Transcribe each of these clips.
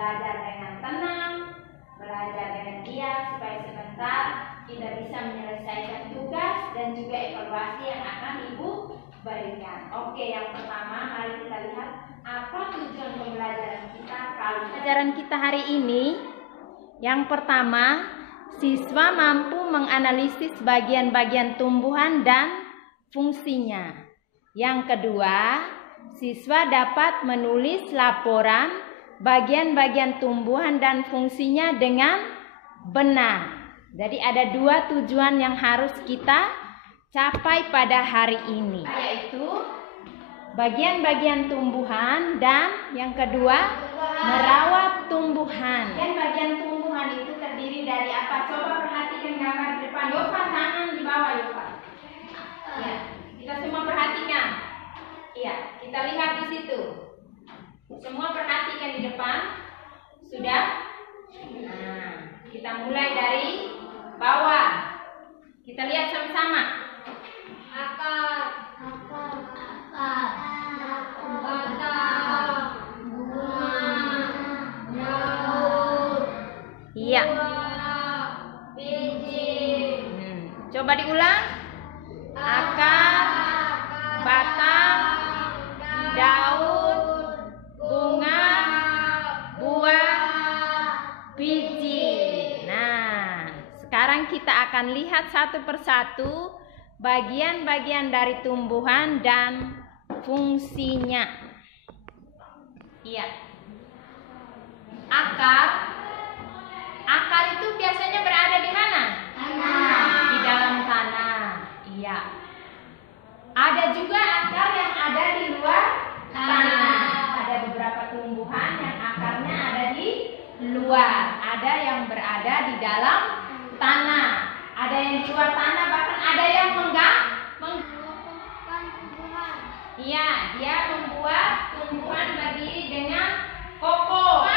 belajar dengan tenang, belajar dengan giat supaya sebentar kita bisa menyelesaikan tugas dan juga evaluasi yang akan Ibu berikan. Oke, yang pertama mari kita lihat apa tujuan pembelajaran kita kali ini. Pembelajaran kita hari ini yang pertama, siswa mampu menganalisis bagian-bagian tumbuhan dan fungsinya. Yang kedua, siswa dapat menulis laporan bagian-bagian tumbuhan dan fungsinya dengan benar. Jadi ada dua tujuan yang harus kita capai pada hari ini, yaitu bagian-bagian tumbuhan dan yang kedua merawat tumbuhan. Bagian tumbuhan itu terdiri dari apa? Coba perhatikan gambar di depan. Yova, tangan di bawah Yova. Ya, kita semua perhatikan. Iya, kita lihat di situ. Semua perhatikan di depan. Sudah? Nah, kita mulai dari bawah. Kita lihat sama-sama. Iya. Coba diulang. Akar, batang, daun, bunga, buah, biji. Nah, sekarang kita akan lihat satu persatu bagian-bagian dari tumbuhan dan fungsinya. Iya. Akar itu biasanya berada di mana? Tanah. Di dalam tanah. Iya. Ada juga akar yang ada di luar tanah. Ada beberapa tumbuhan yang akarnya ada di luar. Ada yang berada di dalam tanah. Ada yang di luar tanah, bahkan ada yang Iya, dia membuat tumbuhan berdiri dengan kokoh.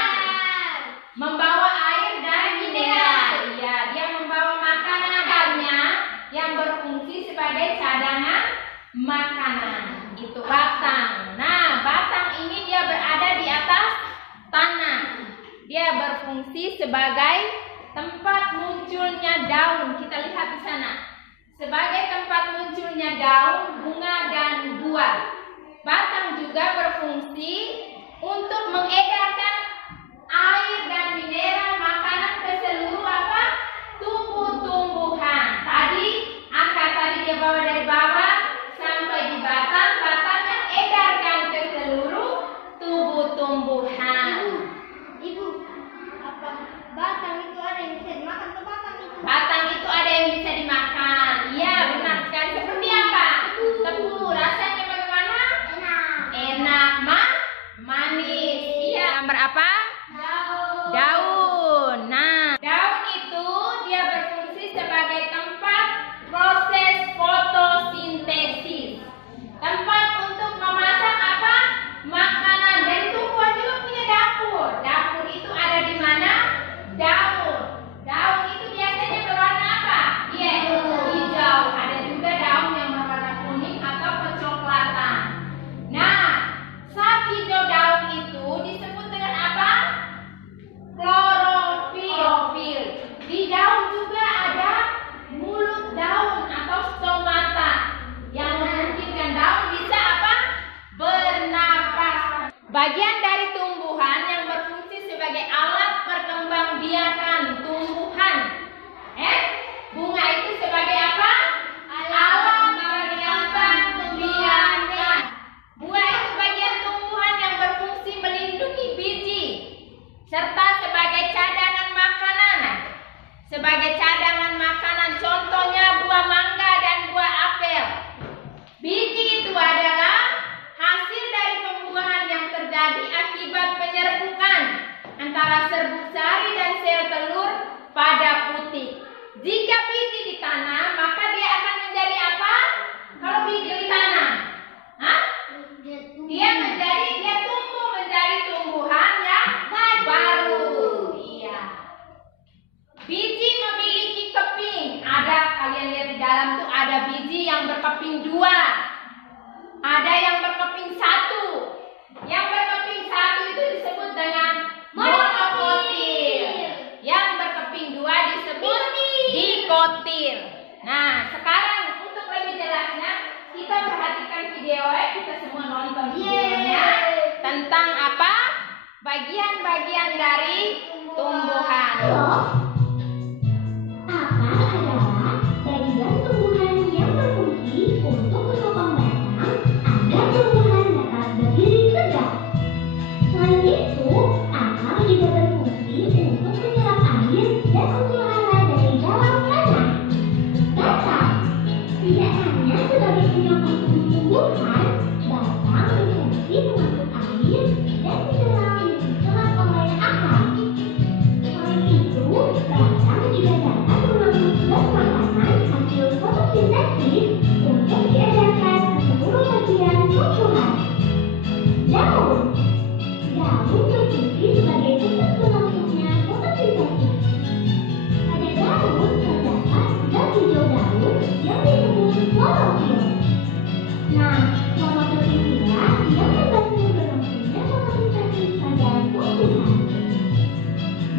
Membawa air dan mineral. Iya, dia membawa makanannya yang berfungsi sebagai cadangan makanan. Itu batang. Nah, batang ini dia berada di atas tanah. Dia berfungsi sebagai tempat munculnya daun. Kita lihat di sana. Sebagai tempat munculnya daun, bunga dan buah. Batang juga berfungsi untuk mengedarkan air dan mineral makanan ke seluruh tubuh tumbuhan. Akar tadi dia bawa dari bawah sampai di batang, batang yang edarkan ke seluruh tubuh tumbuhan. Ibu, apa batang itu ada yang bisa dimakan atau batang itu? Batang itu ada yang bisa dimakan. Iya, benar sekali. Seperti apa? Tebu. Rasanya bagaimana? Enak, manis. Iya. Gambar apa? Daun. Nah, daun itu dia berfungsi sebagai tempat proses fotosintesis. Tempat untuk memasak apa? Makanan. Dan tumbuhan juga punya dapur. Dapur itu ada di mana? Daun. Daun itu biasanya berwarna apa? Iya, hijau. Ada juga daun yang berwarna kuning atau kecoklatan. Nah, saat hijau daun itu disebut dengan apa? Klorofil. Di daun juga ada mulut daun atau stomata yang memungkinkan daun bisa apa? Bernapas. Bagian dari tumbuhan yang berfungsi sebagai alat perkembangbiakan tumbuhan. Bunga itu sebagai apa? Alat perkembangbiakan. Buah itu bagian tumbuhan yang berfungsi melindungi biji serta sebagai cadangan makanan. Sebagai cadangan makanan contohnya buah mangga dan buah apel. Biji itu adalah hasil dari pembuahan yang terjadi akibat penyerbukan antara serbuk sari dan sel telur pada putik. Jika biji ditanam, maka dia akan menjadi apa? Kalau biji ditanam, dia tumbuh menjadi tumbuhan yang baru. Iya. Biji memiliki keping. Ada, kalian lihat di dalam tuh ada biji yang berkeping 2. Ada yang berkeping 1. Yang berkeping 1 itu disebut dengan monokotil.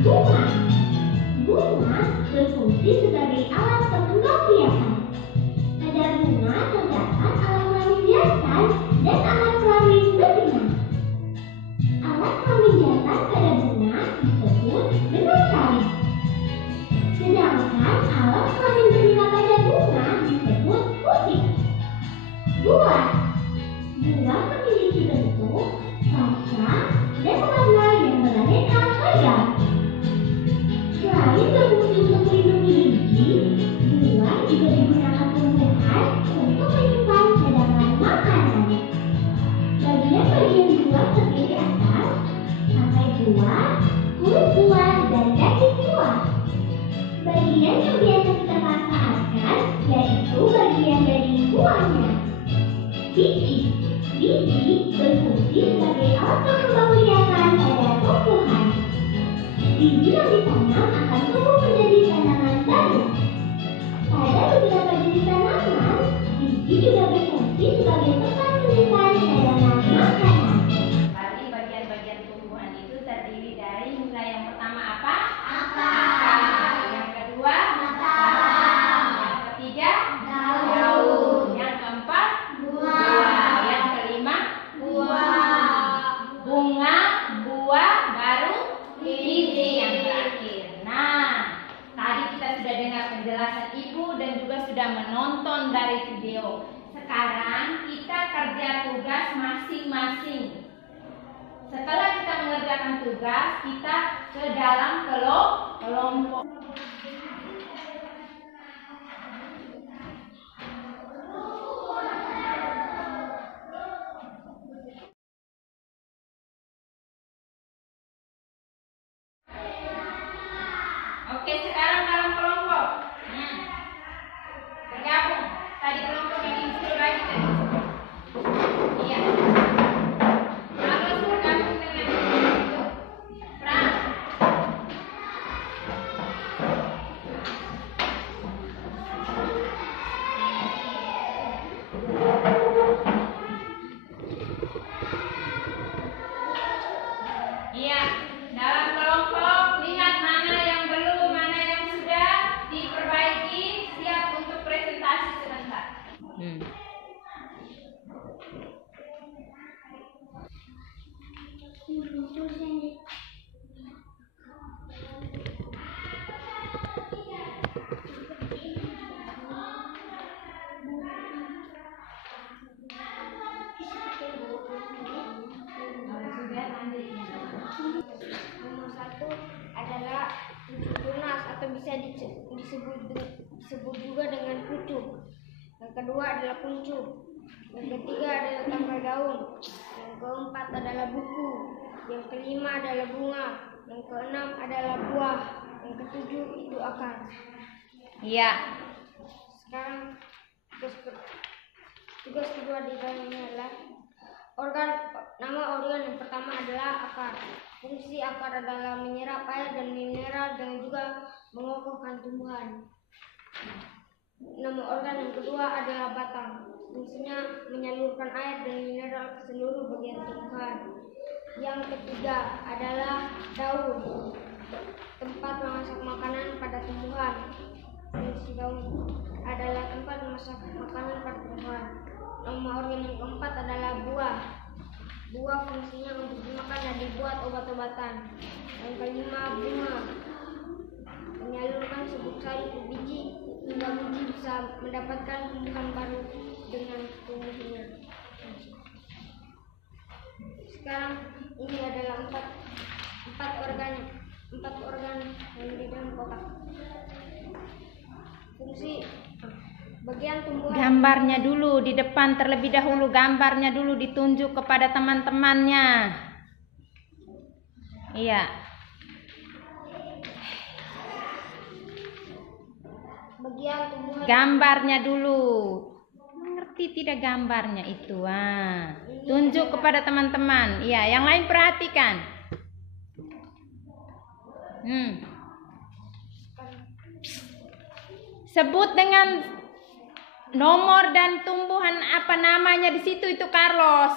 Bunga. Bunga berfungsi sebagai alat pengembang biakan. Pada bunga terdapat alat kelamin jantan dan alat kelamin betina. Alat kelamin jantan pada bunga disebut dengan sari. Sedangkan alat kelamin betina pada bunga disebut pusik. Buah. Buah memiliki bentuk, rasa, dan warna yang beraneka ragam. Selain berfungsi untuk melindungi biji, buah juga digunakan tumbuhan untuk menyimpan cadangan makanan. Bagian-bagian buah terdiri atas tangkai buah, kulit buah, dan daging buah. Bagian yang biasa kita manfaatkan yaitu bagian dari buahnya. Biji. Biji berfungsi sebagai alat pengembang biakan pada tumbuhan. Biji yang ditanam akan tumbuh menjadi tanaman baru. Pada beberapa jenis tanaman, biji juga berfungsi sebagai tempat menyimpan cadangan makanan. Berarti bagian-bagian tumbuhan itu terdiri dari mulai yang pertama apa? Akar. Yang kedua? Batang. Yang ketiga? Daun. Yang keempat? Buah. Yang kelima? Buah. Bunga, buah, baru Biji. yang terakhir. Nah, tadi kita sudah dengar penjelasan Ibu dan juga sudah menonton dari video. Sekarang kita kerja tugas masing-masing. Setelah kita mengerjakan tugas, kita ke dalam kelompok. Oke, sekarang dalam kelompok. Bergabung. Tadi kelompok yang disuruh lagi tadi. Iya. Harus bergabung dengan itu. Pram. Iya, dalam kelompok lihat mana yang belum, mana yang sudah diperbaiki, siap untuk presentasi sebentar. Nomor 1 adalah tunas atau bisa disebut juga dengan pucuk. Yang kedua adalah kuncup. Yang ketiga adalah tangkai daun. Yang keempat adalah buku. Yang kelima adalah bunga. Yang keenam adalah buah. Yang ketujuh itu akar. Iya. Sekarang tugas kedua di dalamnya adalah nama organ yang pertama adalah akar. Fungsi akar adalah menyerap air dan mineral dan juga mengokohkan tumbuhan. Nama organ yang kedua adalah batang. Fungsinya menyalurkan air dan mineral ke seluruh bagian tumbuhan. Yang ketiga adalah daun. Tempat memasak makanan pada tumbuhan. Fungsi daun adalah tempat memasak makanan pada tumbuhan. Nama organ yang keempat adalah buah. Buah fungsinya untuk dimakan dan dibuat obat-obatan. Yang kelima bunga. Menyalurkan sebut sari ke biji hingga biji bisa mendapatkan tumbuhan baru dengan tumbuhnya. Sekarang ini adalah empat organ yang di dalam kotak. Fungsi bagian tumbuhan. Gambarnya dulu di depan terlebih dahulu, gambarnya dulu ditunjuk kepada teman-temannya. Iya. Bagian tumbuhan. Gambarnya dulu. Mengerti tidak gambarnya itu? Tunjuk kepada teman-teman. Iya, yang lain perhatikan. Sebut dengan nomor dan tumbuhan apa namanya di situ itu, Carlos.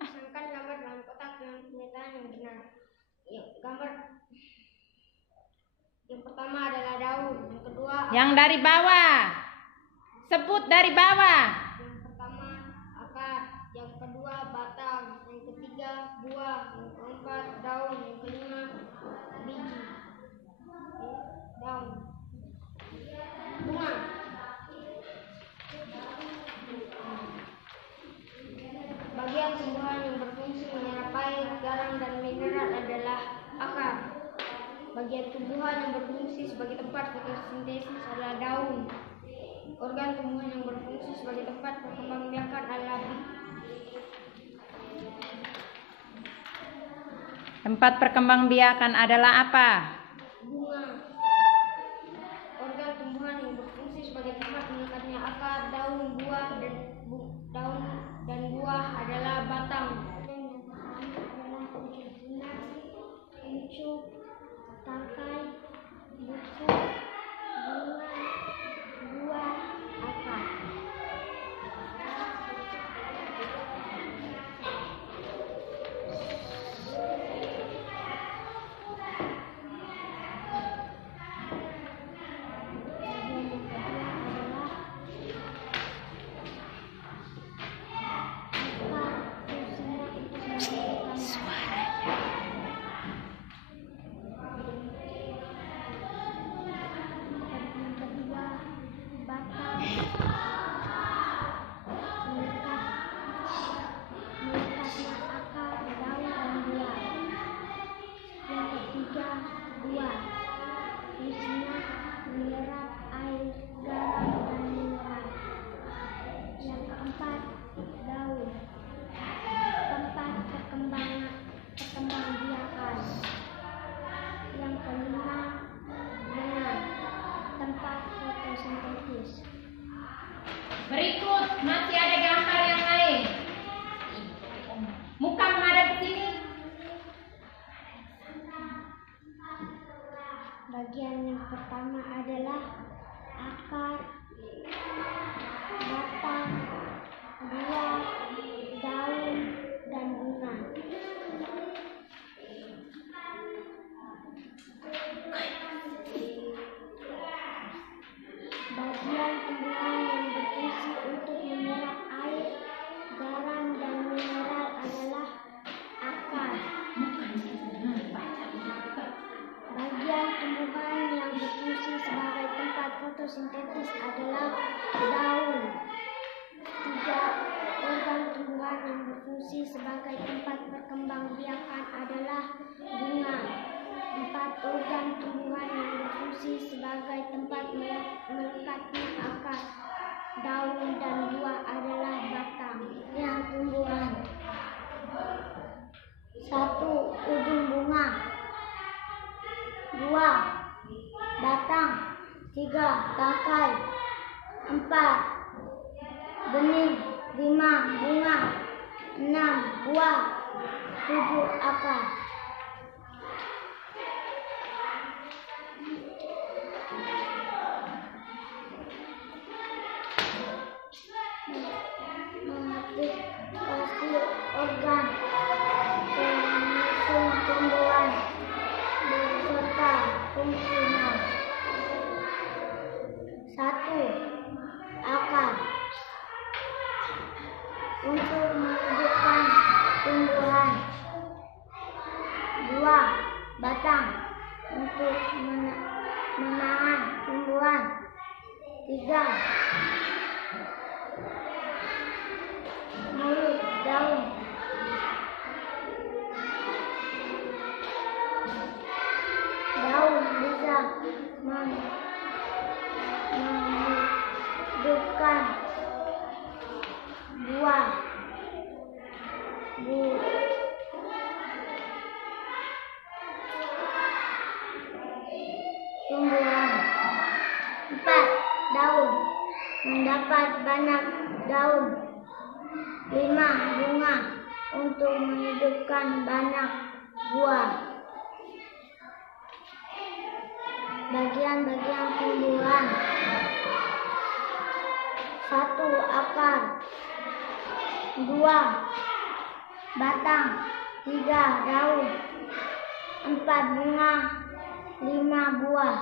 Pasangkan gambar dalam kotak dengan pernyataan yang benar. Gambar pertama adalah daun, yang kedua Yang dari bawah. Sebut dari bawah. yang pertama akar, yang kedua batang, yang ketiga buah, yang keempat daun, yang kelima biji. Daun. Bunga. Bagian tumbuhan yang berfungsi menyerap air, garam, dan mineral adalah akar. Bagian tumbuhan yang berfungsi sebagai tempat fotosintesis adalah daun. Organ tumbuhan yang berfungsi sebagai tempat perkembangbiakan adalah Tempat perkembangbiakan adalah apa? bunga. Organ tumbuhan yang berfungsi sebagai tempat melekatnya akar, daun, buah, dan buah adalah batang. Yang pertama adalah kuncup, tangkai, buku, bunga, buah, akar. Berikut masih ada gambar yang lain. Muka menghadap ke sini. Bagian yang pertama adalah akar, batang, buah, daun, dan bunga. Bagian tumbuhan yang berfungsi untuk menyerap air, garam, dan mineral adalah akar. Bagian tumbuhan yang berfungsi sebagai tempat fotosintesis adalah daun. 3. Organ tumbuhan yang berfungsi sebagai tempat perkembangbiakan adalah bunga. 4. Organ tumbuhan yang berfungsi sebagai tempat melekatnya akar, daun, dan buah adalah batang. Yang tumbuhan 1. Ujung bunga, 2. Batang, 3. Tangkai, 4. Benih, 5. Bunga, 6. Buah, 7. Akar. Mengaktifasi organ penyusun tumbuhan beserta fungsinya. 1. Akar untuk menghidupkan tumbuhan. 2. Batang untuk menahan tumbuhan. 3. Mulut daun. Daun bisa menghidupkan buah. Tumbuhan. 4. Daun mendapat banyak daun. 5. Bunga untuk menghidupkan banyak buah. Bagian-bagian tumbuhan. 1. Akar, 2. Batang, 3. Daun, 4. Bunga, 5. Buah.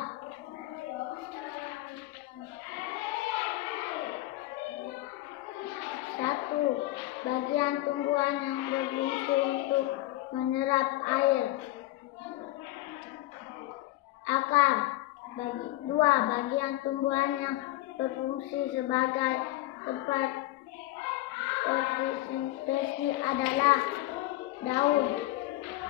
Bagian tumbuhan yang berfungsi untuk menyerap air. Akar. 2. Bagian tumbuhan yang berfungsi sebagai tempat fotosintesis adalah daun.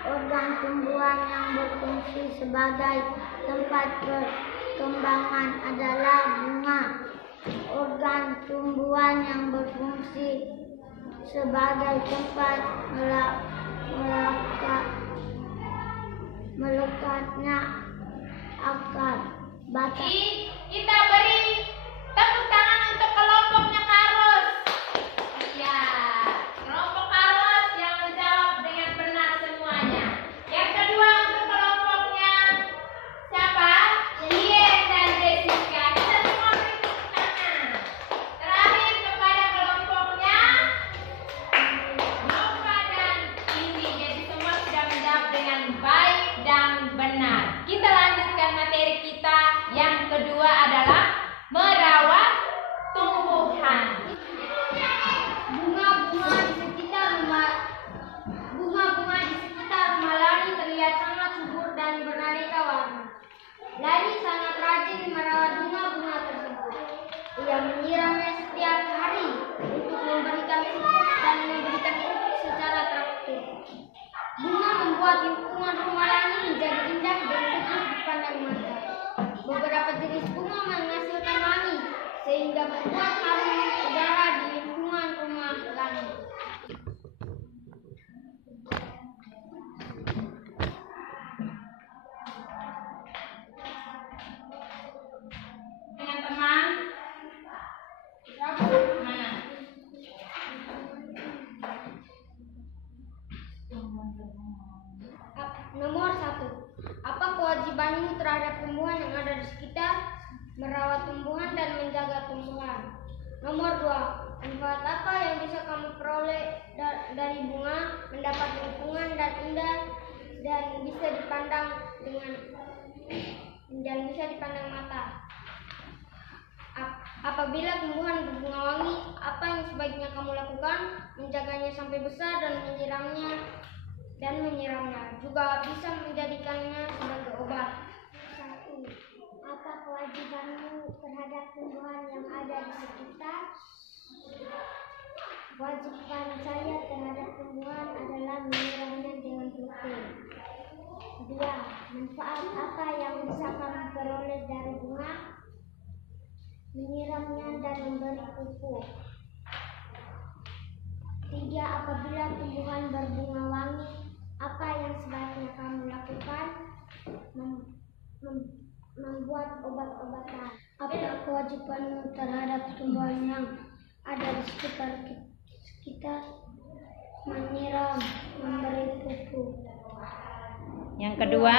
Organ tumbuhan yang berfungsi sebagai tempat perkembangan adalah bunga. Organ tumbuhan yang berfungsi sebagai tempat melekatnya akar, batang. Kita beri tepuk tangan untuk kelompoknya Carlos. Ya, kelompok Carlos yang menjawab dengan benar semuanya. Yang kedua untuk kelompoknya siapa? Lien dan Jessica. Kita semua beri tepuk tangan. Terakhir kepada kelompoknya Nova dan Indi. Jadi semua sudah menjawab dengan baik dan benar. Kita lanjutkan materi kita. Yang kedua adalah merawat tumbuhan. Bunga-bunga di sekitar rumah Lani terlihat sangat subur dan beraneka warna. Lani sangat rajin merawat bunga-bunga tersebut. Ia menyiramnya setiap hari untuk memberikan pupuk dan memberikan pupuk secara teratur. Bunga membuat lingkungan rumah Lani menjadi indah dan sejuk dipandang mata. Beberapa jenis bunga menghasilkan wangi sehingga membuat harum udara di lingkungan rumah Lani. Dengan teman mana? Nomor 1. Apa kewajibanmu terhadap tumbuhan yang ada di sekitar? Merawat tumbuhan dan menjaga tumbuhan. Nomor 2. Manfaat apa yang bisa kamu peroleh dari bunga? Mendapat lingkungan dan indah dan bisa dipandang mata. Apabila tumbuhan berbunga wangi, apa yang sebaiknya kamu lakukan? Menjaganya sampai besar dan menyiramnya. Juga bisa menjadikannya sebagai obat. 1. Apa kewajibanmu terhadap tumbuhan yang ada di sekitar? Kewajiban saya terhadap tumbuhan adalah menyiramnya dengan rutin. 2. Manfaat apa yang bisa kamu peroleh dari bunga? Menyiramnya dan memberi pupuk. 3. Apabila tumbuhan berbunga wangi, apa yang sebaiknya kamu lakukan? Membuat obat-obatan. Apa kewajibanmu terhadap tumbuhan yang ada di sekitar kita? Menyiram, memberi pupuk. Yang kedua,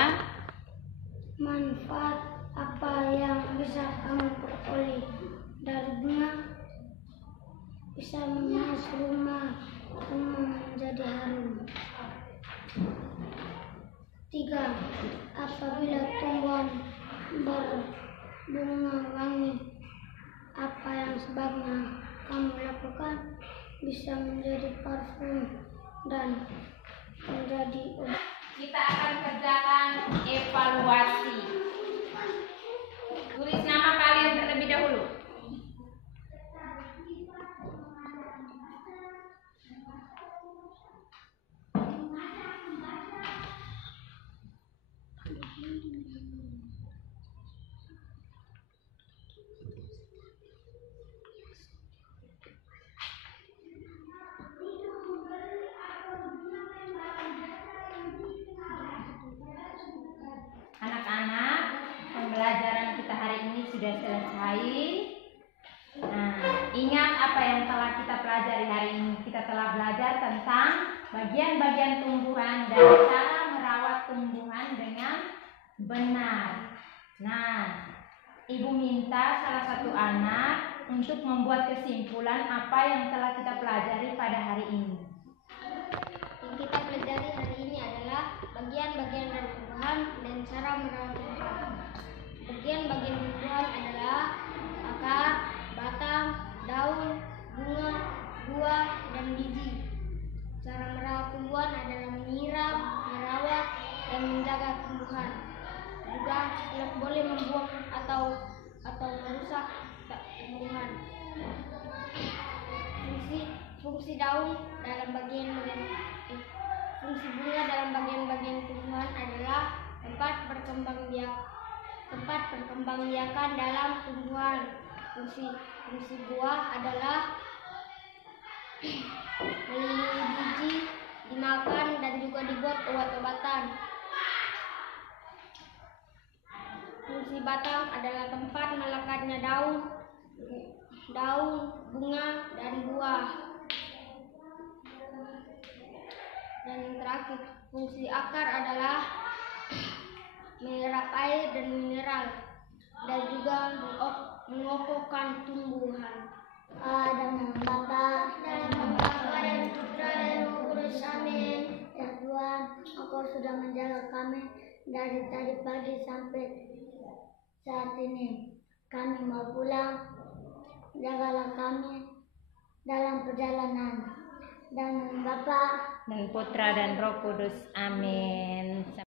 Manfaat apa yang bisa kamu peroleh dari bunga? Bisa menghias rumah menjadi harum. 3. Apabila tumbuhan berbunga wangi, apa yang sebaiknya kamu lakukan? Bisa menjadi parfum dan menjadi obat. kita akan kerjakan evaluasi. Tulis nama kalian terlebih dahulu. Anak-anak, pembelajaran kita hari ini sudah selesai. Nah, ingat apa yang telah kita pelajari hari ini. Kita telah belajar tentang bagian-bagian tumbuhan dan cara merawat tumbuhan dengan benar. Nah, Ibu minta salah satu anak untuk membuat kesimpulan apa yang telah kita pelajari pada hari ini. Yang kita pelajari hari ini adalah bagian-bagian dari tumbuhan dan cara merawat tumbuhan. Bagian-bagian tumbuhan adalah akar, batang, daun, bunga, buah, tidak boleh membuang atau merusak tumbuhan. Fungsi daun dalam fungsi bunga dalam bagian-bagian tumbuhan adalah tempat perkembangbiakan dalam tumbuhan. Fungsi buah adalah melindungi biji, dimakan dan juga dibuat obat-obatan. Fungsi batang adalah tempat melekatnya daun, bunga, dan buah. Dan yang terakhir, fungsi akar adalah menyerap air dan mineral dan juga mengokohkan tumbuhan. Dan Bapa dan Putra dan Roh Kudus. Amin. Ya Tuhan, Engkau sudah menjaga kami dari tadi pagi sampai saat ini. Kami mau pulang, jagalah kami dalam perjalanan. Dan Bapa dan Putra dan Roh Kudus. Amin.